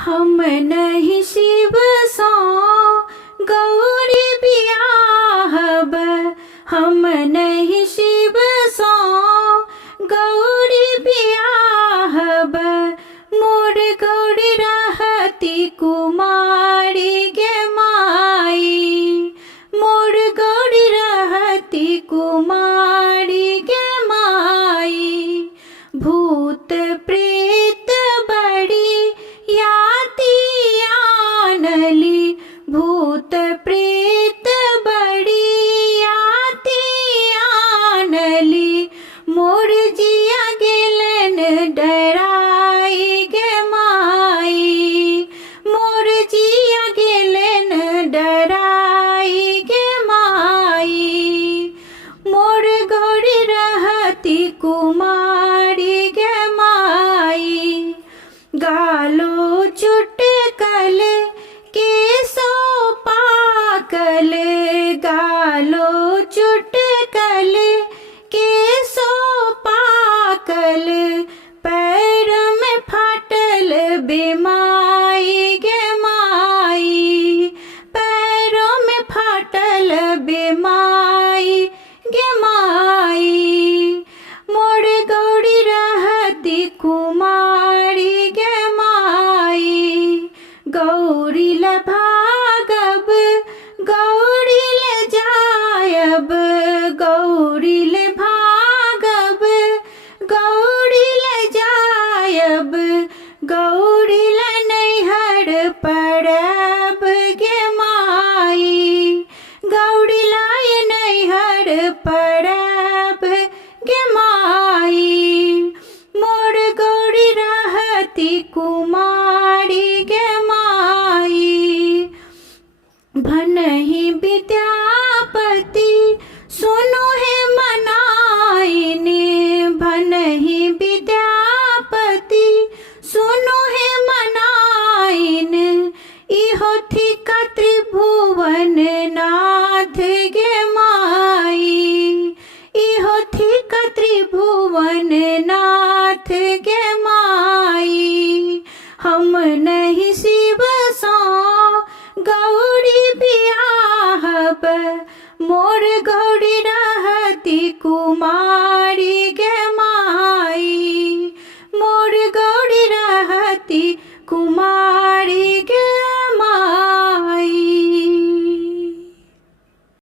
हम नहीं शिव सो गौरी बियाहब, हम नहीं शिव सो गौरी बियाहब। मोर गौरी रहती कुमारी गे माई, मोर गौरी रहती कुमारी गे माई। भूत प्रेत बड़ी याती आनली, भूत प्रेत बड़ी याती आनली। मोर जिया गेलन डराई गे माई, मोर जिया गेलन डराई गे माई। मोर गौरी रहती कुमारी गे माई। गालो चुटकल केसो पाकल, गालो चुटकल केसो पाकल। पैर में फाटल बेमाई गे माई, पैरों में फाटल बेमाई गे माई। मोर गौरी रहती कुमारी गे माई। गौरी ल भागब, गौरी ल जायब, गौरी ल भागब, गौरी ल जायब। गौरी ल नैहर पड़ब गे माई, गौरी लाय नैहर पड़ब गे माई। मोर गौरी रहती कुमारी गे माई। भनहि विद्यापति सुनो हे मनाइने, भनहि विद्यापति सुनो हे मनाइने। इहो थी का त्रिभुवन नाथ गे माई, इहो थी का त्रिभुवन नाथ गे माई। हम नहीं शिव सो गौरी बियाहब, मोर गौरी रहती कुमार।